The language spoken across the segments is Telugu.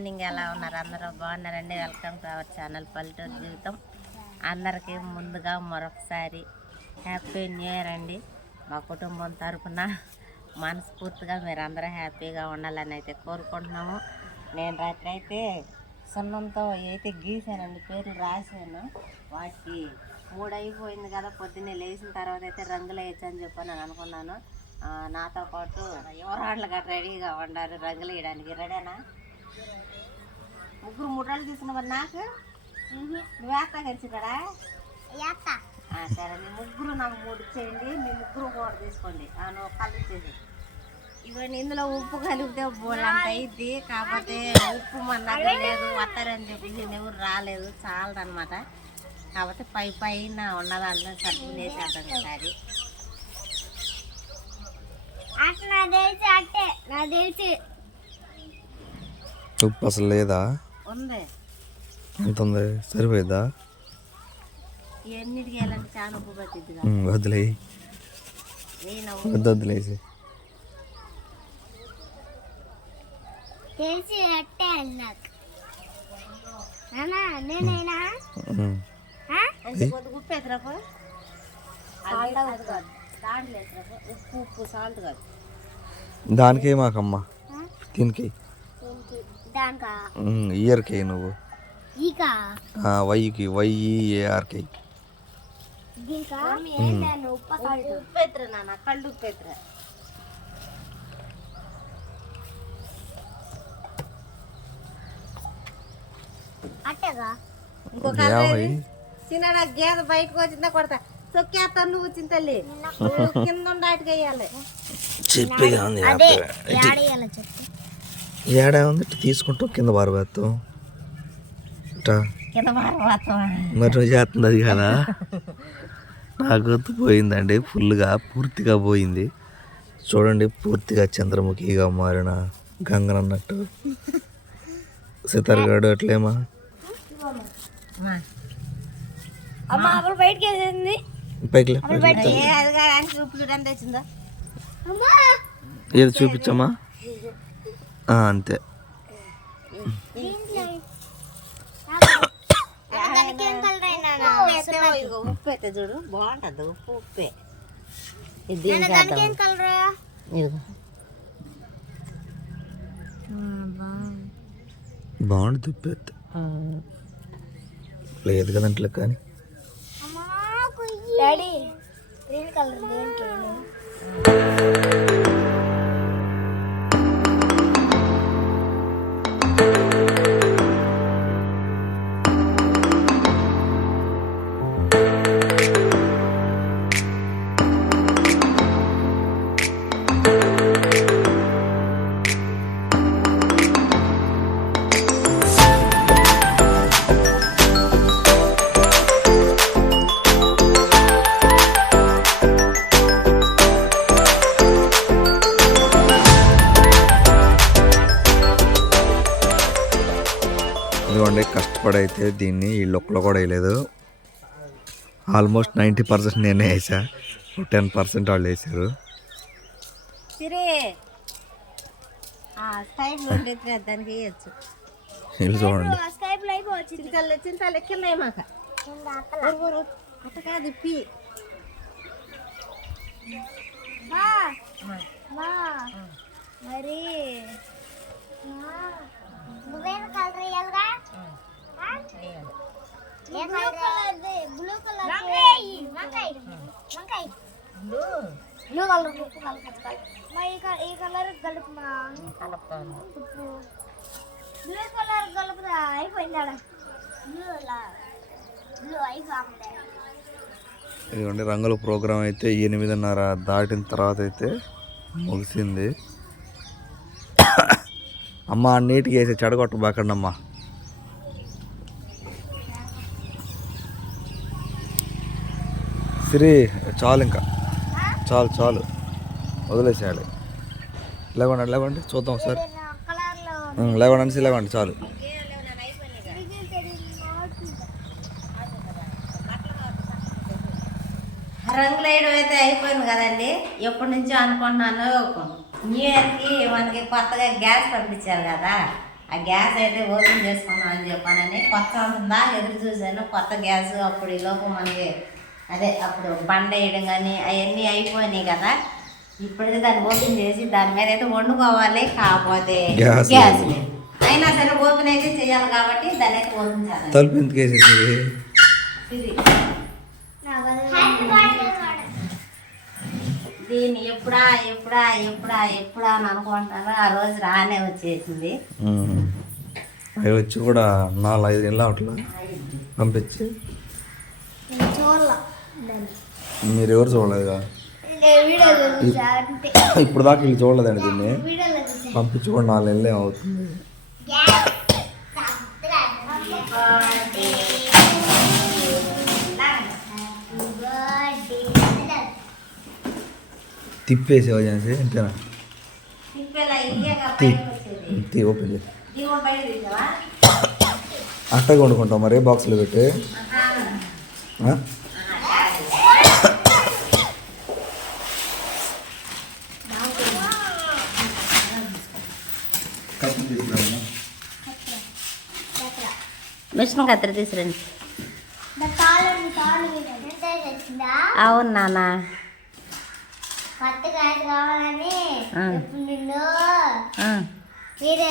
మార్నింగ్ ఎలా ఉన్నారు? అందరూ బాగున్నారండి. వెల్కమ్ టు అవర్ ఛానల్ పల్లెటూరు జీవితం. అందరికీ ముందుగా మరొకసారి హ్యాపీ న్యూ ఇయర్ అండి. మా కుటుంబం తరఫున మనస్ఫూర్తిగా మీరు అందరూ హ్యాపీగా ఉండాలని అయితే కోరుకుంటున్నాము. నేను రాత్రి అయితే సున్నంతో అయితే గీసానండి పేర్లు రాశాను. వాటికి మూడు అయిపోయింది కదా పొద్దున్నే లేచిన తర్వాత అయితే రంగులు వేయచ్చని చెప్పి నేను అనుకున్నాను. నాతో పాటు యువరాళ్ళు గట్రా రెడీగా ఉండారు రంగులు వేయడానికి. రెడీనా? ముగ్గురు మూడు రోజులు తీసుకున్న మరి నాకు? నువ్వు వేస్తా కలిసి కదా సరే మీ ముగ్గురు నాకు మూడు ఇచ్చేయండి మీ ముగ్గురు కూడా తీసుకోండి. నువ్వు కళ్ళు ఇచ్చేసి ఇవన్నీ ఇందులో ఉప్పు కలిపితే బోళ్ళంత అయింది కాకపోతే ఉప్పు మన దగ్గర లేదు వస్తారని చెప్పేసి ఎవరు రాలేదు చాలదనమాట కాకపోతే పై పైన ఉన్నదాంట్లో సర్దులు వేసేద్దాం ఒకసారి అట్ట నా తెలిసి అట్టే నా తెలిసి ఉప్పు అసలు లేదా? ఉంది. ఎంత ఉంది నేను వద్దు వదిలేసి. దానికే మాకమ్మా. దానికా. ఇయర్కి నువ్వు. వైకి వైఈ ఏఆర్కి దీనికా? ఏంటను ఉప్ప కాదు ఉప్పు ఎత్తురా నాన్న కళ్ళు ఉప్పు ఎత్తురా అట్టగా? ఇంకొక ఏమై చిన్న గేదె బయటకు వచ్చిందా కొడతా. తొక్కేస్తా నువ్వు వచ్చిన తల్లి నువ్వు కింద అదే ఏడేయాల చెప్పు. ఏడా ఉంది? తీసుకుంటాం కింద పారవేస్తాం ఇట్టా మరి నువ్వు చేస్తుంది అది కదా. నా గొంతు పోయిందండి ఫుల్గా పూర్తిగా పోయింది. చూడండి పూర్తిగా చంద్రముఖిగా మారిన గంగన్ అన్నట్టు. సితారగాడు అట్లేమా? పైకి ఏది చూపించమ్మా? అంతే. దానికి ఇదిగో ఉప్పు అయితే. చూడు బాగుంటుంది ఉప్పు ఉప్పే ఇది బాగుంటుంది ఉప్పు లేదు కదంటే కానీ డాడీ గ్రీన్ కలర్ ఇదిగోండి కష్టపడైతే దీన్ని ఈ లొక్కలో కూడా వేయలేదు. ఆల్మోస్ట్ నైంటీ పర్సెంట్ నేనే వేసా. టెన్ పర్సెంట్ వాళ్ళు వేసారు. వీళ్ళు చూడండి. మరి. నువ్వేం కలర్ వేయాలిగా? కలర్ బ్లూ కలర్ వంకాయ వంకాయ. బ్లూ కలర్ ఉప్పు కలపాలి మా ఈ కలర్ కలుపుమా? కలుపుతాను. ఉప్పు బ్లూ కలర్ కలుపుదా? అయిపోయిందా? బ్లూ బ్లూ అయిపోయింది. ఇదిగోండి రంగుల ప్రోగ్రాం అయితే ఎనిమిదిన్నర దాటిన తర్వాత అయితే ముగిసింది. అమ్మ నీట్గా వేసి చెడగొట్ట బాకండి అమ్మ సిరి చాలు ఇంకా. చాలు చాలు. వదిలేసేయాలి. లేవండి లేవండి చూద్దాం ఒకసారి. ఉం, లేవండి అనేసి లేవండి చాలు. రంగులు వేయడం అయితే అయిపోయింది కదండి. ఎప్పటి నుంచో అనుకుంటున్నాను. ఇయర్కి మనకి కొత్తగా గ్యాస్ పంపించారు కదా. ఆ గ్యాస్ అయితే ఓపెన్ చేసుకున్నాం అని చెప్పానని కొత్త ఉంటుందా ఎదురు చూశాను. కొత్త గ్యాస్ అప్పుడు ఈ లోపు మనకి అదే అప్పుడు బండ వేయడం కానీ అవన్నీ అయిపోయినాయి కదా. ఇప్పటికి దాన్ని ఓపెన్ చేసి దాని మీద అయితే వండుకోవాలి కాకపోతే గ్యాస్ గ్యాస్ లేదు. అయినా సరే ఓపెన్ అయితే చేయాలి కాబట్టి దాన్ని అయితే ఓపెన్ చేయాలి దీన్ని ఎప్పుడా ఎప్పుడా ఎప్పుడా ఎప్పుడా అని అనుకుంటారో ఆ రోజు రానే వచ్చేసింది. అవి వచ్చి కూడా నాలుగు ఐదు నెలలు అవట్లా పంపించి మీరు ఎవరు చూడలేదుగా? ఇప్పుడు దాకా వీళ్ళు చూడలేదండి దీన్ని. పంపించి కూడా నాలుగు నెలలు అవుతుంది. తిప్పేసేవా చేసి అంతేనా తీ. ఓపెన్ తీసావా అట్టగా వండుకుంటాం మరి బాక్స్లో పెట్టి? మిషన్ కత్తిరి తీసురండి అవును నాన్న. కొత్త గాడి కావాలని ఆ. ఇప్పుడు నిన్ను. వీడియో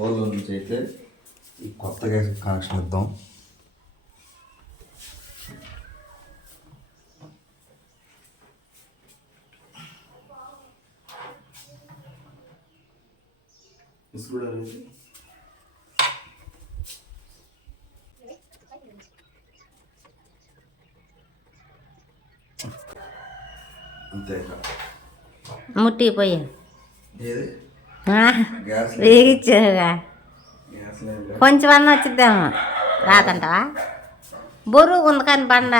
మొన్న ఈ హోల్ నుంచి అయితే ఈ కొత్త గ్యాస్ కనెక్షన్ ఇద్దాం అంతే ఇక. ముట్టిపోయి ఏది? వేగిచ్చావుగా కొంచెం అన్న వచ్చిద్దాము. రాదంటావా? బరువు ఉంది కానీ బండ.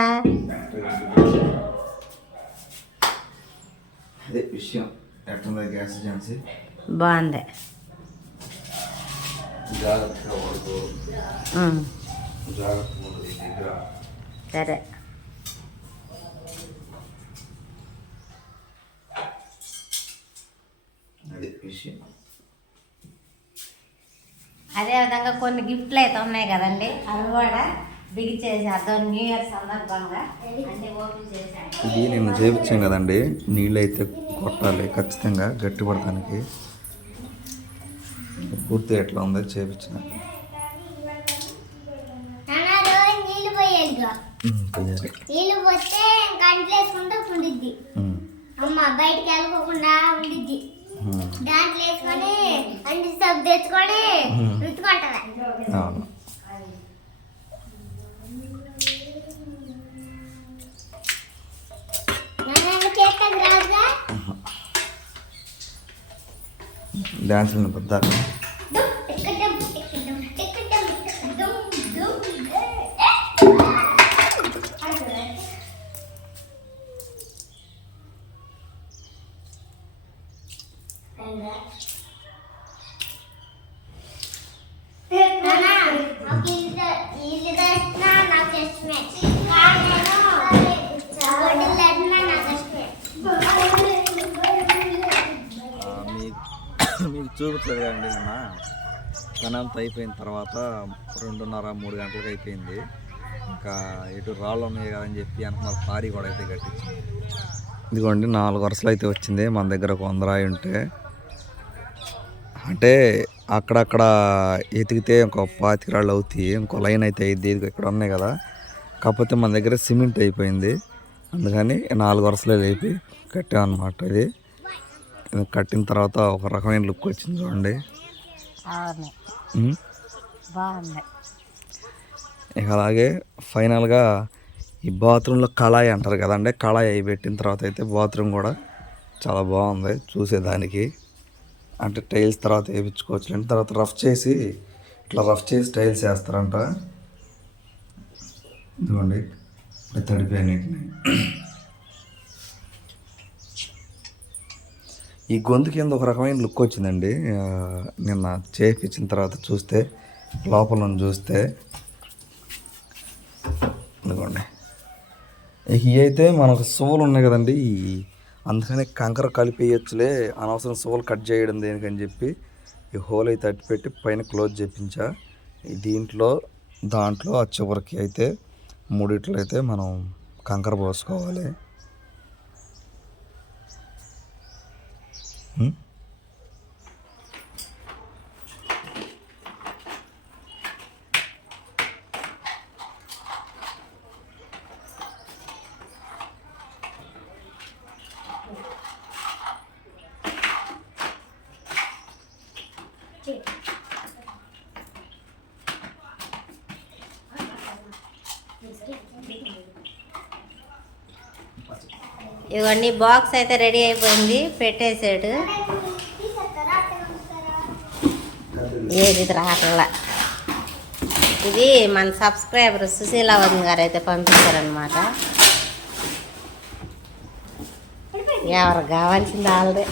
బాగుంది. సరే. అది విషయం. అదేవిధంగా కొన్ని గిఫ్ట్లు అయితే ఉన్నాయి కదండి. అవి కూడా బిగిచేసి అర్థం న్యూ ఇయర్ సందర్భంగా అన్ని ఓపెన్ చేశాను ఇది నిన్న చేపించాం కదండి. నీళ్ళు అయితే కొట్టాలి. ఖచ్చితంగా గట్టి పడటానికి పూర్తి ఎట్లా ఉందో చేపించిన నీళ్ళు పోస్తే ఉండిద్ది అమ్మ బయటికి వెళ్ళకోకుండా ఉండిద్ది. దాంట్లో వేసుకొని సబ్బు తెచ్చుకొని అవును. రాజా డ్యాన్సులు పెద్ద దుమ్ టిక్కడం టిక్కడం టిక్కడం టిక్కడం దుమ్ నాన్న ఒక ఇల్లు ఇల్లు తెచ్చినా నాకు ఇష్టమే కానీ నేను గొడ్డలు తెచ్చినా నాకు ఇష్టమే మీకు మీకు చూపించలేదు కదండి నిన్న పని అంతా అయిపోయిన తర్వాత రెండున్నర మూడు గంటలకు అయిపోయింది. ఇంకా ఎటు రాళ్ళు ఉన్నాయి కదా అని చెప్పి వెనక మళ్ళీ పారి కూడా అయితే కట్టించింది ఇదిగోండి నాలుగు వరుసలు అయితే వచ్చింది. మన దగ్గర ఒక వంద రాయి ఉంటే అంటే అక్కడక్కడ ఎతికితే ఇంకో పాతిక రాళ్ళు అవుతాయి ఇంకో లైన్ అయితే అయింది ఇదిగో ఇక్కడ ఉన్నాయి కదా. కాకపోతే మన దగ్గర సిమెంట్ అయిపోయింది. అందుకని నాలుగు వరుసలు లేపి కట్టామన్నమాట ఇది. ఇది కట్టిన తర్వాత ఒక రకమైన లుక్ వచ్చింది చూడండి. ఇక అలాగే ఫైనల్గా ఈ బాత్రూంలో కళాయి అంటారు కదండి కళాయి అవి పెట్టిన తర్వాత అయితే బాత్రూమ్ కూడా చాలా బాగుంది చూసేదానికి. అంటే టైల్స్ తర్వాత వేయించుకోవచ్చు తర్వాత రఫ్ చేసి ఇట్లా రఫ్ చేసి టైల్స్ వేస్తారంట. ఇదిగోండి ఇట్లా తడిపోయినటిని ఈ గొంతు కింద ఒక రకమైన లుక్ వచ్చిందండి. నిన్న చేయించిన తర్వాత చూస్తే లోపల చూస్తే ఇదిగోండి. ఇక ఇవి అయితే మనకు సువ్వులు ఉన్నాయి కదండి. ఈ అందుకని కంకర కలిపేయచ్చులే అనవసరం సువ్వులు కట్ చేయడం దేనికని చెప్పి ఈ హోల్ అయితే అట్టి పెట్టి పైన క్లోజ్ చేపించా. దీంట్లో దాంట్లో ఆ చివరికి అయితే మూడిట్లో అయితే మనం కంకర పోసుకోవాలి. Hmm? ఇవన్నీ బాక్స్ అయితే రెడీ అయిపోయింది ఉంచుతారా ఏది రాట్లా. ఇది మన సబ్స్క్రైబర్ సుశీలావతి గారు అయితే పంపించారనమాట ఎవరు కావాల్సింది బట్టలు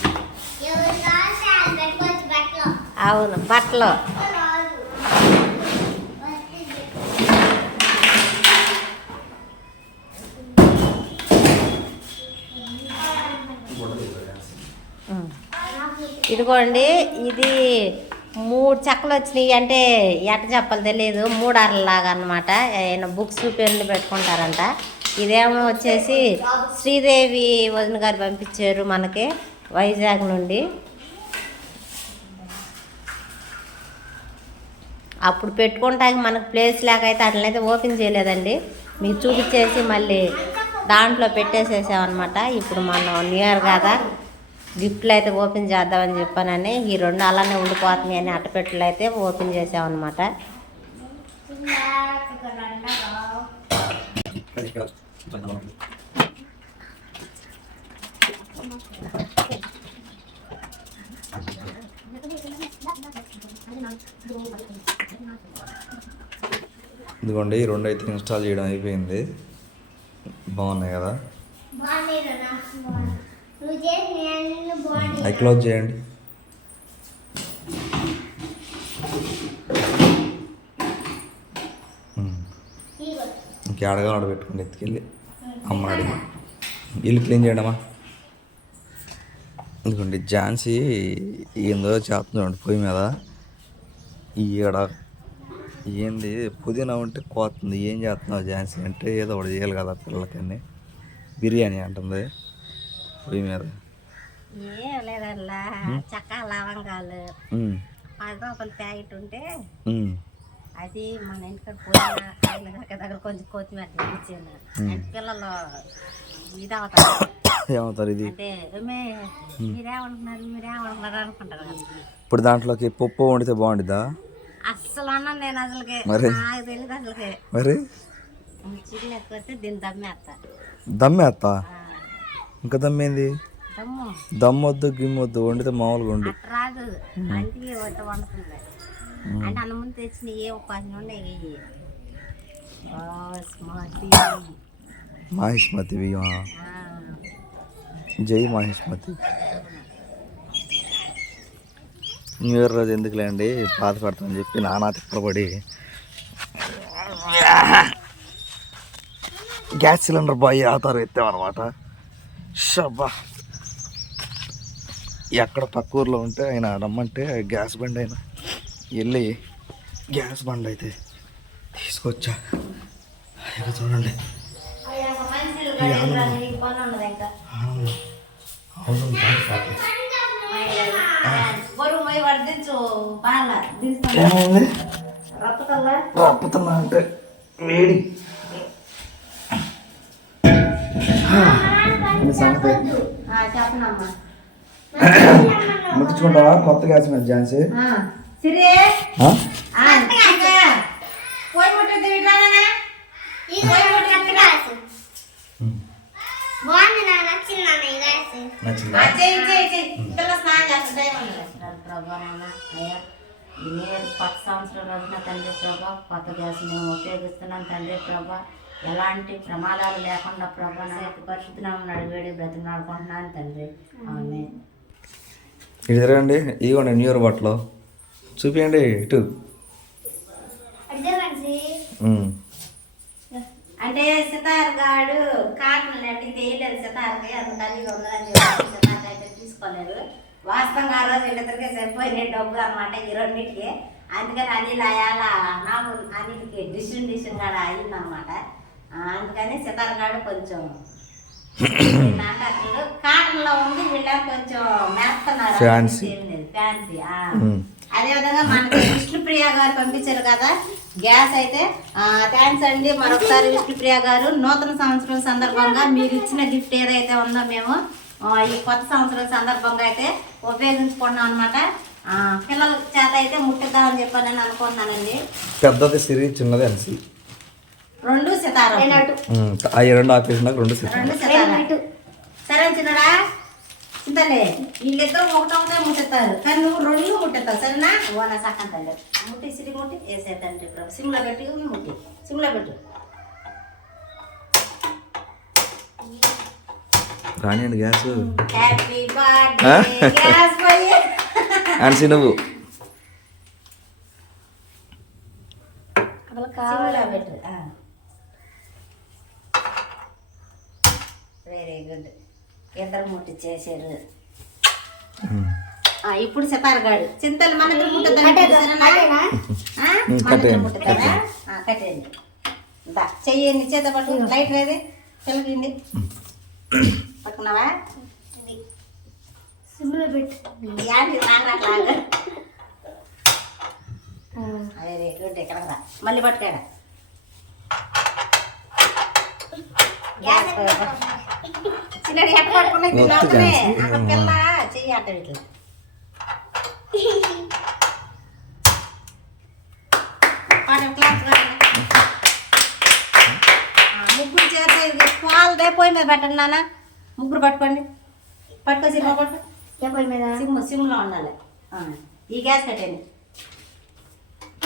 అవును బట్టలు. ఇదిగోండి ఇది మూడు చెక్కలు వచ్చినాయి. అంటే ఎట్ట చెప్పాలి తెలియదు మూడు అరలాగా అనమాట బుక్స్ పెన్లు పెట్టుకుంటారంట. ఇదేమో వచ్చేసి శ్రీదేవి వదిన గారు పంపించారు మనకి వైజాగ్ నుండి. అప్పుడు పెట్టుకోవటానికి మనకు ప్లేస్ లేకైతే అయితే అట్లనైతే ఓపెన్ చేయలేదండి. మీకు చూపించేసి మళ్ళీ దాంట్లో పెట్టేసేసామన్నమాట. ఇప్పుడు మనం న్యూ ఇయర్ కదా. గిఫ్ట్లు అయితే ఓపెన్ చేద్దామని చెప్పానని ఈ రెండు అలానే ఉండిపోతున్నాయి అని అట్టపెట్టెలు అయితే ఓపెన్ చేసామన్నమాట. ఇదిగోండి ఈ రెండు అయితే ఇన్స్టాల్ చేయడం అయిపోయింది. బాగున్నాయి కదా? అవి క్లోజ్ చేయండి ఇంక అడగాలి పెట్టుకుని ఎత్తుకెళ్ళి. అమ్మ అడిగి. ఇల్లు క్లీన్ చేయడమా? ఎందుకండి ఝాన్సీ ఏందో చేస్తున్నాడు పొయ్యి మీద. ఈడ ఏంది పుదీనా ఉంటే కోతుంది. ఏం చేస్తున్నావు ఝాన్సీ? అంటే ఏదో ఒకటి చేయాలి కదా పిల్లలకని బిర్యానీ అంటుంది. పొయ్యి మీద? ఏం లేదల్లా చక్క లవంగాలు. పది రూపాయలు ప్యాకెట్ ఉంటే అది మన ఇంటికాడ పోయిన ఆయన దగ్గర కొంచెం కొత్తిమీర తెప్పించాను అంటే పిల్లలు ఇది? అవుతారు ఏమవుతారు ఇది మీరేమనుకున్నారు అనుకుంటారు ఇప్పుడు దాంట్లోకి పప్పు వండితే బాగుండిద్దా? అస్సలు అన్నాను నేను అసలుకి. మరి? నాకు తెలియదు అసలుకి. మరి? చికెన్ ఎక్కువైతే దీన్ని దమ్మేస్తా దమ్మేస్తా ఇంకా దమ్మేంది దమ్ము. దమ్మొద్దు గిమ్మొద్దు వండితే మామూలుగా వండు. అట్ట రాదు. అందుకే వంట వండుతుంది అంటే అన్న ముందు తెచ్చిన ఏ మాహిష్మతి జై మాహిష్మతి. న్యూ ఇయర్ రోజు ఎందుకులేండి? బాధపడతామని చెప్పి నానా తిప్పలపడి గ్యాస్ సిలిండర్ బాయ్ ఆతారు ఎత్తామన్నమాట షబ్బా. ఎక్కడ పక్క ఊర్లో ఉంటే ఆయన రమ్మంటే గ్యాస్ బండి అయినా వెళ్ళి గ్యాస్ బండి అయితే తీసుకొచ్చా. ఇక చూడండి. ఏమైంది? రప్పుతున్నా అంటే వేడి. సంగతి. ముట్టించుకుంటావా? కొత్త గ్యాస్ మీద ఝాన్సీ. కొత్త సంవత్సరం రోజున తండ్రి ప్రభా. కొత్త గ్యాస్ మేము ఉపయోగిస్తున్నాం తండ్రి ప్రభా. ఎలాంటి ప్రమాదాలు లేకుండా ప్రభా నాకు పరిశుద్ధనామం నడివేడి బ్రతిమాడుకుంటున్నాను తండ్రి. అవునే ఇటు తిరగండి ఇదిగోండి న్యూ ఇయర్ బట్టలు. చూపించండి ఇటు. అంటే సితార్ గాడు కాటన్ నెట్టి తీయలేదు సితార్కి అందుకని ఉందని చెప్పి సితార్ అయితే తీసుకోలేదు. వాస్తవంగా ఆ రోజు ఇద్దరికి సరిపోయిన డబ్బు అనమాట ఈ రెండింటికి. అందుకని అనిల్ అయాల నాకు అనిల్కి డిషన్ డిషన్ కాడ అయిందనమాట అందుకని సితార్ గాడు కొంచెం నాటకాలు కాటన్లో ఉంది వీళ్ళకి కొంచెం మేస్తున్నారు. ఫ్యాన్సీ ఉమ్. అదే విధంగా మనకి విష్ణుప్రియ గారు పంపించారు కదా గ్యాస్ అయితే థ్యాంక్స్ అండి. మరొకసారి విష్ణుప్రియ గారు నూతన సంవత్సరం సందర్భంగా మీరు ఇచ్చిన గిఫ్ట్ ఏదైతే ఉందో మేము ఈ కొత్త సంవత్సరం సందర్భంగా అయితే ఉపయోగించుకున్నాం అనమాట పిల్లల చేత అయితే ముట్టిద్దామని చెప్పి నేను అనుకుంటున్నానండి. పెద్దది సిరి చిన్నది అన్సి రెండు సితారం? ఉమ్. అవి రెండు ఆపేసినాక రెండు సిరి రెండు సితారం? సరే చిన్నడా చింతలే వీళ్ళిద్దరు ఒకటి ఒకటే ముట్టెత్తారు కానీ నువ్వు రెండు ముట్టెత్తావు సరేనా? ఓనా సక్కం తల్లి. ముట్టి సిరి ముట్టి వేసేద్దండి ఇప్పుడు. సిమ్లో పెట్టి ముట్టి. సిమ్లో పెట్టు. రానియండి గ్యాస్. హ్యాపీ బర్త్డే గ్యాస్ పోయి. అన్సి నువ్వు. సిమ్లో పెట్టు వెరీ గుడ్ ఇద్దరు ముట్టి చేశారు ఇప్పుడు సితారగాడు చింతలు మన కట్టేయండి, కట్టేయండి. దా చెయ్యండి. చేత పట్టు లైట్ లేదు పిల్లకింది పట్టుకున్నావా? సిమ్లో పెట్టు. యాంటి నాన్నట్లాగా వెరీ గుడ్ ఇక్కడ రా. మళ్ళీ పట్టుకాడ గ్యాస్ అక్కడ పిల్ల చెయ్యి అట్ట ఇట్లా ముగ్గురు చేత ఇది పాలు పోయి మీద పెట్టండి నాన్న. ముగ్గురు పట్టుకోండి. పట్టుకో సినిమా పట్టు. ఏ పోయి మీద? సిమ్ సిమ్లో ఉండాలి. ఆ, ఈ గ్యాస్ కట్టండి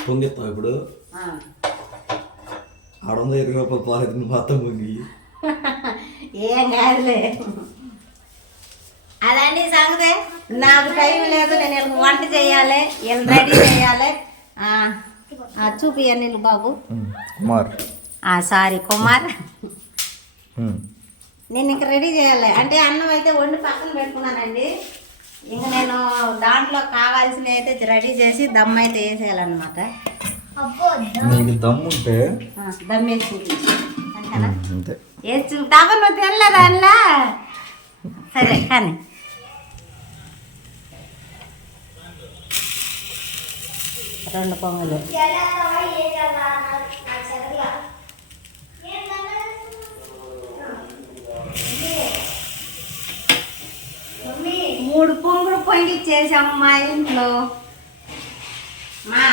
పొంగిస్తావు ఇప్పుడు. ఆడ వంద ఇరవై రూపాయలు పాలు మొత్తం పొంగి. ఏం కాదులే. అదండి సంగతే. నాకు టైం లేదు నేను వీళ్ళకి వంట చేయాలి వీళ్ళు రెడీ చేయాలి. చూపియండి నీళ్ళు బాబు. కుమార్. ఆ, సారీ కుమార్. నేను ఇంక రెడీ చేయాలి. అంటే అన్నం అయితే వండి పక్కన పెట్టుకున్నానండి. ఇంక నేను దాంట్లో కావాల్సినవి అయితే రెడీ చేసి దమ్ అయితే వేసేయాలన్నమాట. దమ్ముంటే ఆ, అంతే. నువ్వు సరే కానీ. రెండు పొంగులు. మూడు పొంగులు పొంగి చేసాము మా ఇంట్లో. మా.